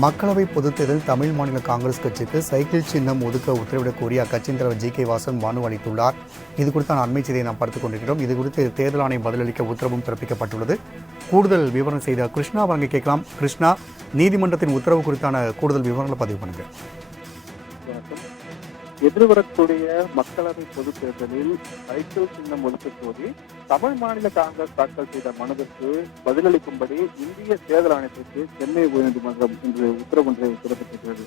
மக்களவை பொதுத் தேர்தலில் தமிழ் மாநில காங்கிரஸ் கட்சிக்கு சைக்கிள் சின்னம் ஒதுக்க உத்தரவிடக் கோரி அக்கட்சியின் தலைவர் ஜி.கே. வாசன் மனு அளித்துள்ளார். இது குறித்தான அண்மை செய்தியை நாம் பார்த்துக் கொண்டிருக்கிறோம். இது குறித்து தேர்தல் ஆணையம் பதிலளிக்க உத்தரவும் பிறப்பிக்கப்பட்டுள்ளது. கூடுதல் விவரம் செய்த கிருஷ்ணா வழங்க கேட்கலாம். கிருஷ்ணா, நீதிமன்றத்தின் உத்தரவு குறித்தான கூடுதல் விவரங்களை பதிவு பண்ணுங்க. எதிர்வரக்கூடிய மக்களவை பொதுத் தேர்தலில் சைக்கிள் சின்னம் ஒதுக்க கோரி தமிழ் மாநில காங்கிரஸ் தாக்கல் செய்த மனுவிற்கு பதிலளிக்கும்படி இந்திய தேர்தல் ஆணையத்திற்கு சென்னை உயர்நீதிமன்றம் இன்று உத்தரவு ஒன்றை பிறப்பித்திருக்கிறது.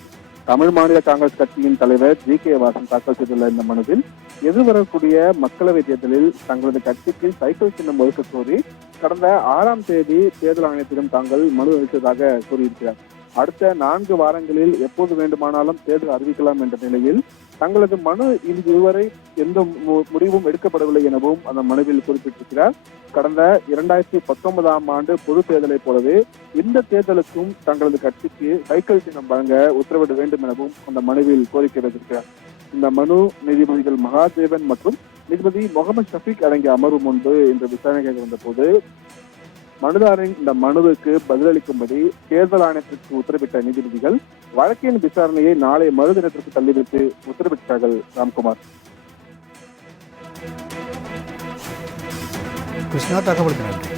தமிழ் மாநில காங்கிரஸ் கட்சியின் தலைவர் ஜி.கே. வாசன் தாக்கல் செய்துள்ள இந்த மனுவில் எதிர்வரக்கூடிய மக்களவை தேர்தலில் தங்களது கட்சிக்கு சைக்கிள் சின்னம் ஒதுக்க கோரி கடந்த 6ஆம் தேதி தேர்தல் ஆணையத்திடம் தாங்கள் மனு அளித்ததாக கூறியிருக்கிறார். அடுத்த 4 வாரங்களில் எப்போது வேண்டுமானாலும் தேர்தல் அறிவிக்கலாம் என்ற நிலையில் தங்களது மனு இதுவரை எந்த முடிவும் எடுக்கப்படவில்லை எனவும் அந்த மனுவில் குறிப்பிட்டிருக்கிறார். கடந்த 2019ஆம் ஆண்டு பொது தேர்தலை போலவே இந்த தேர்தலுக்கும் தங்களது கட்சிக்கு சைக்கிள் சின்னம் வழங்க உத்தரவிட வேண்டும் எனவும் அந்த மனுவில் கோரிக்கை வைத்திருக்கிறார். இந்த மனு நீதிபதிகள் மகாதேவன் மற்றும் நீதிபதி முகமது ஷஃபீக் அடங்கிய அமர்வு முன்பு இன்று விசாரணைக்கு வந்தபோது மனுதாரின் இந்த மனுவுக்கு பதிலளிக்கும்படி தேர்தல் ஆணையத்திற்கு உத்தரவிட்ட நீதிபதிகள் வழக்கின் விசாரணையை நாளை மறுதினத்திற்கு தள்ளிவிட்டு உத்தரவிட்டார்கள். ராம்குமார். கிருஷ்ணா, தகவலுக்கு நன்றி.